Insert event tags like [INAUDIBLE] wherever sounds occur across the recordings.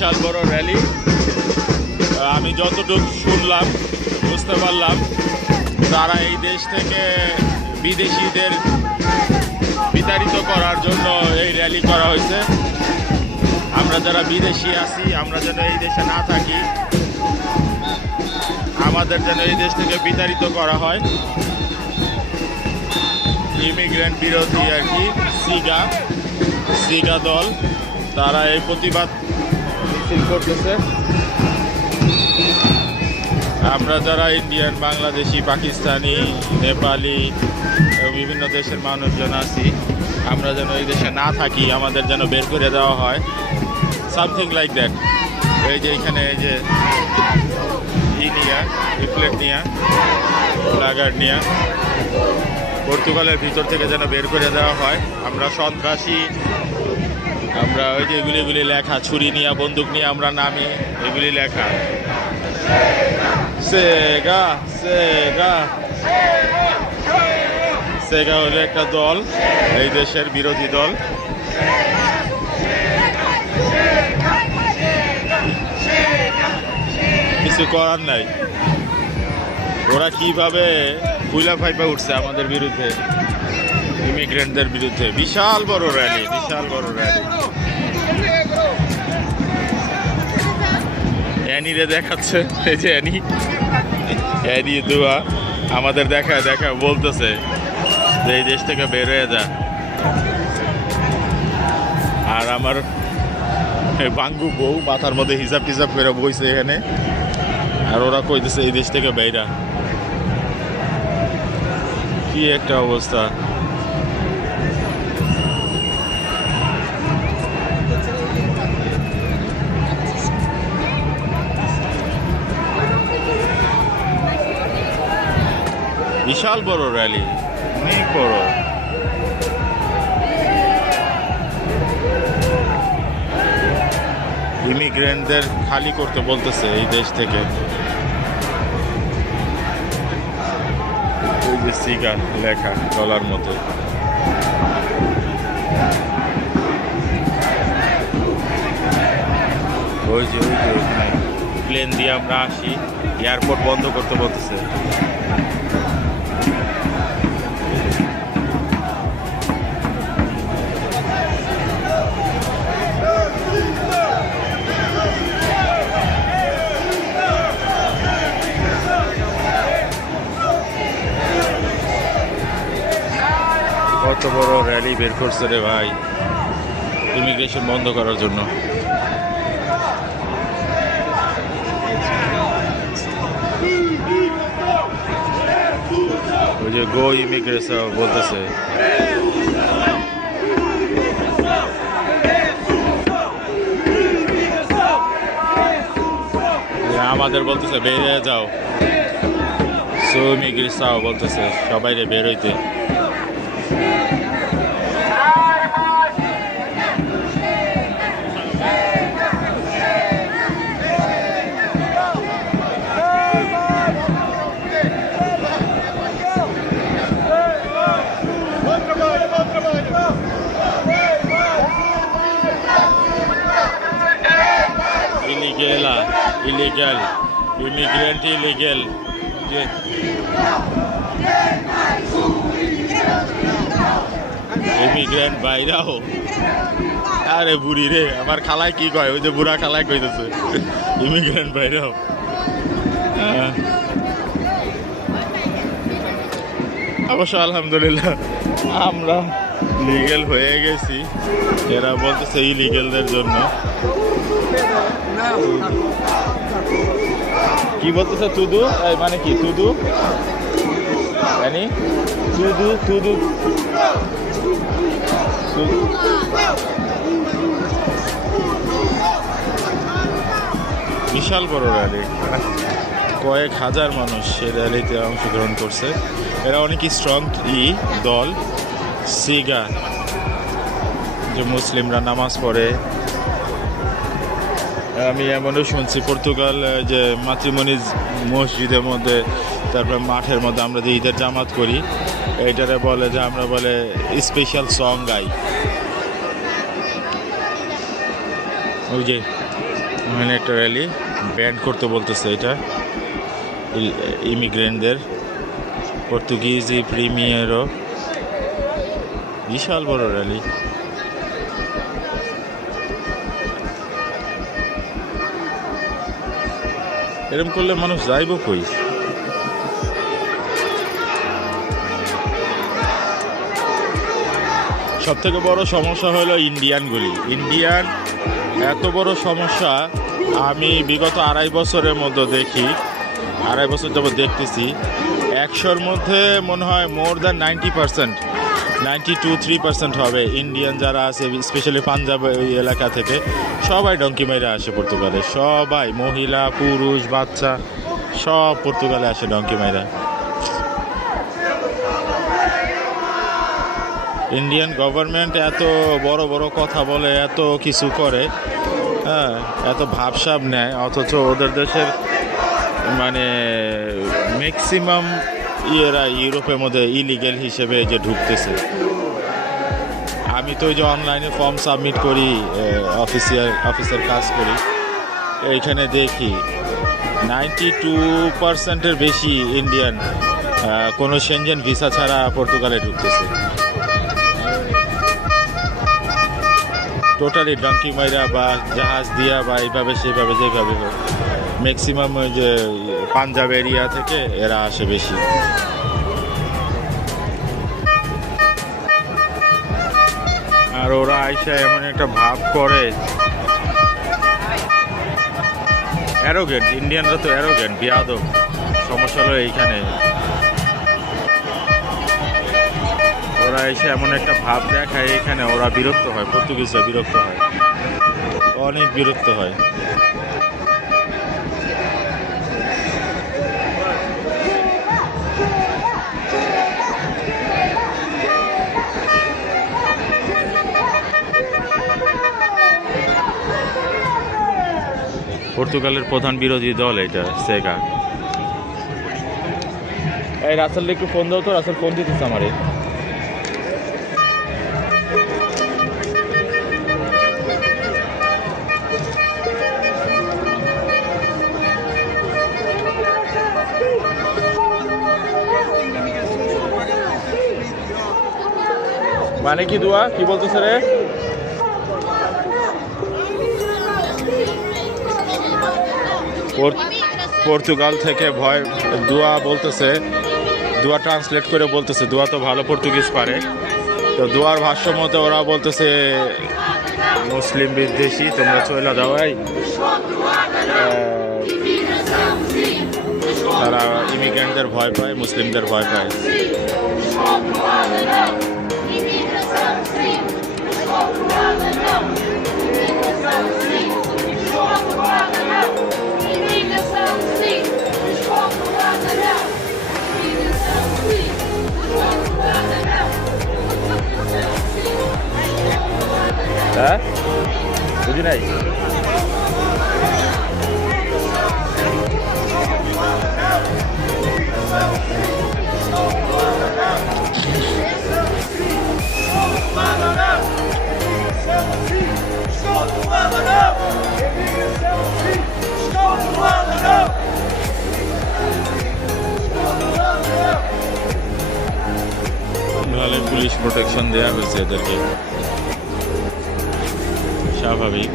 বড় র্যালি আমি যতটুকু শুনলাম, বুঝতে পারলাম, তারা এই দেশ থেকে বিদেশিদের বিতাড়িত করার জন্য এই র্যালি করা হয়েছে। আমরা যারা বিদেশি আছি, আমরা যেন এই দেশে না থাকি। আমাদের যেন এই দেশ থেকে বিতাড়িত করা হয়। ইমিগ্রেন্ট বিরোধী আর কি, সিগা সিগা দল, তারা এই প্রতিবাদ মিছিল করতেছে। আমরা যারা ইন্ডিয়ান বাংলাদেশি পাকিস্তানি নেপালি বিভিন্ন দেশের মানুষজন আছি, আমরা যেন এই দেশে না থাকি, আমাদের যেন বের করে দেওয়া হয়। সামথিং লাইক দ্যাট এই যে এখানে এই যে ই নিয়া রিফ্লেক্ট নিয়া লাগার নিয়া, পর্তুগালের ভিতর থেকে যেন বের করে দেওয়া হয়। আমরা সন্ত্রাসী আমরা ওই যে এগুলি এগুলি লেখা, ছুরি নিয়ে, বন্দুক নিয়ে আমরা নামি এগুলি লেখা। সেগা সেগা। সেগা হলো একটা দল, এই দেশের বিরোধী দল। কিছু করার নাই। ওরা কীভাবে কুইলা ফাইপা উঠছে আমাদের বিরুদ্ধে? ইমিগ্রেন্টদের বিরুদ্ধে বিশাল বড় র্যালি, বিশাল বড় র্যালি। অ্যানিরে দেখাচ্ছে, এই যে অ্যানি। অ্যানি দুয়া, আমাদের দেখা দেখা, বলতেছে যে এই দেশ থেকে বের হয়ে যা। আর আমার বাঙ্গু বউ মাথার মধ্যে হিসাব টিসাব করে বইছে এখানে। আর ওরা কইতেছে এই দেশ থেকে বেরা কি একটা অবস্থা। বিশাল বড় র্যালি অনেক বড়। ইমিগ্রেন্টদের খালি করতে বলতেছে এই দেশ থেকে। লেখা গলার মতো। ওই যে ওই যে প্লেন দিয়ে আমরা আসি এয়ারপোর্ট বন্ধ করতে বলতেছে। র্যালি বের করছে রে ভাই। ইমিগ্রেশন বন্ধ করার জন্য। ওই যে গো ইমিগ্রেশন বলতেছে। আমাদের বলতেছে, বেরিয়ে যাও। সো ইমিগ্রেশন বলতেছে সবাই রে বের হইতে ইলিগেল ইলিগেল ইমিগ্রেন্ট বাইরাও। আরে বুড়ি রে, আমার খালায় কি কয়? ওই যে বুড়া খালায় কইতেছে। ইমিগ্রেন্ট বাইরাও। অবশ্য আলহামদুলিল্লাহ, আমরা লিগেল হয়ে গেছি। এরা বলতেছে ইলিগেলদের জন্য। কি বলতেছে, তুদু? মানে কি, তুদু? তুদু তুদু। বিশাল বড় র্যালি কয়েক হাজার মানুষ এই র্যালিতে অংশগ্রহণ করছে। এরা অনেক স্ট্রং ই, দল, সিগা। যে মুসলিমরা নামাজ পড়ে আমি এমনও শুনছি, পর্তুগাল যে মাতৃমণি মসজিদের মধ্যে, তারপর মাঠের মধ্যে আমরা যে ঈদের জামাত করি, এইটারে বলে যে আমরা বলে স্পেশাল সং গাই। ওই যে মানে একটা র্যালি ব্যান্ড করতে বলতেছে এটা ইমিগ্রেন্টদের পর্তুগিজ প্রিমিয়ারও, বিশাল বড় র্যালি এরকম করলে মানুষ যাইব কই? সব থেকে বড় সমস্যা হলো ইন্ডিয়ানগুলি ইন্ডিয়ান এত বড় সমস্যা, আমি বিগত আড়াই বছরের মধ্যে দেখি, আড়াই বছর যাবত দেখতেছি, একশোর মধ্যে মনে হয় more than ninety percent ninety two three percent হবে। ইন্ডিয়ান যারা আছে স্পেশালি পাঞ্জাব এলাকা থেকে, সবাই ডঙ্কি মেরে আসে পর্তুগালে। সবাই, মহিলা, পুরুষ, বাচ্চা, সব পর্তুগালে আসে ডঙ্কি মেরা ইন্ডিয়ান গভর্নমেন্ট এত বড় বড় কথা বলে, এত কিছু করে হ্যাঁ এত ভাবসাব নেয়, অথচ ওদের দেশের মানে ম্যাক্সিমাম ইয়েরা ইউরোপের মধ্যে ইলিগেল হিসেবে যে ঢুকতেছে। আমি তো ওই যে অনলাইনে ফর্ম সাবমিট করি অফিসিয়াল অফিসের কাজ করি। এইখানে দেখি নাইনটি টু পারসেন্টের বেশি ইন্ডিয়ান কোনো সেনজেন ভিসা ছাড়া পর্তুগালে ঢুকতেছে। টোটালি ডাঙ্কি মাইরা বা জাহাজ দিয়া বা এইভাবে সেইভাবে যেভাবে হোক ম্যাক্সিমাম ওই যে পাঞ্জাব এরিয়া থেকে এরা আসে বেশি। আর ওরা আইসা এমন একটা ভাব করে। অ্যারোগেন্ট ইন্ডিয়ানরা তো অ্যারোগেন্ট বিয়াদব। সমস্যা হলো এইখানে। ওরা এসে এমন একটা ভাব দেখায় এখানে ওরা বিরক্ত হয়, পর্তুগিজরা বিরক্ত হয়। অনেক বিরক্ত হয়। পর্তুগালের প্রধান বিরোধী দল এটা, সেগা। এই রাসেল একটু ফোন দাও তো, রাসেল ফোন দিতেছে আমারে। মানে কি দোয়া? কি বলতেছে রে? পর্তুগাল থেকে ভয় দোয়া বলতেছে। দোয়া ট্রান্সলেট করে বলতেছে দোয়া তো ভালো পর্তুগিজ পারে। তো দোয়ার ভাষ্য মতো ওরা বলতেছে মুসলিম বিদ্বেষী তোমরা চলে যাও আহ, তারা ইমিগ্রেন্টদের ভয় পায় মুসলিমদের ভয় পায়। নাহলে পুলিশ প্রোটেকশন দেওয়া হয়েছে এদেরকে স্বাভাবিক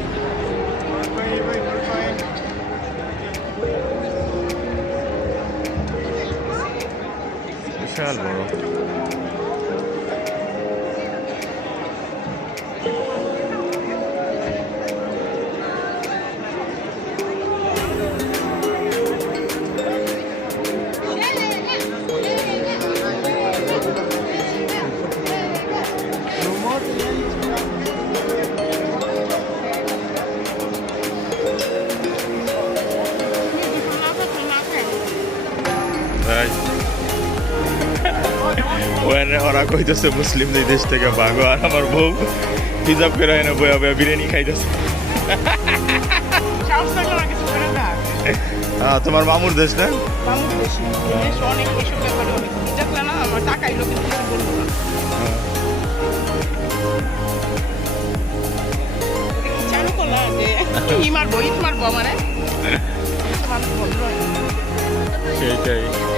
বিশাল বড় ভাই। ওখানে ওরা কইতেছে মুসলিমদের দেশ থেকে ভাগো আর আমার বউ হিজাব করে এনে বয়া বয়া বিরিয়ানি খাইতেছে। না। তোমার মামুর দেশ না? না না। [LAUGHS] হয়। না। সেইটাই।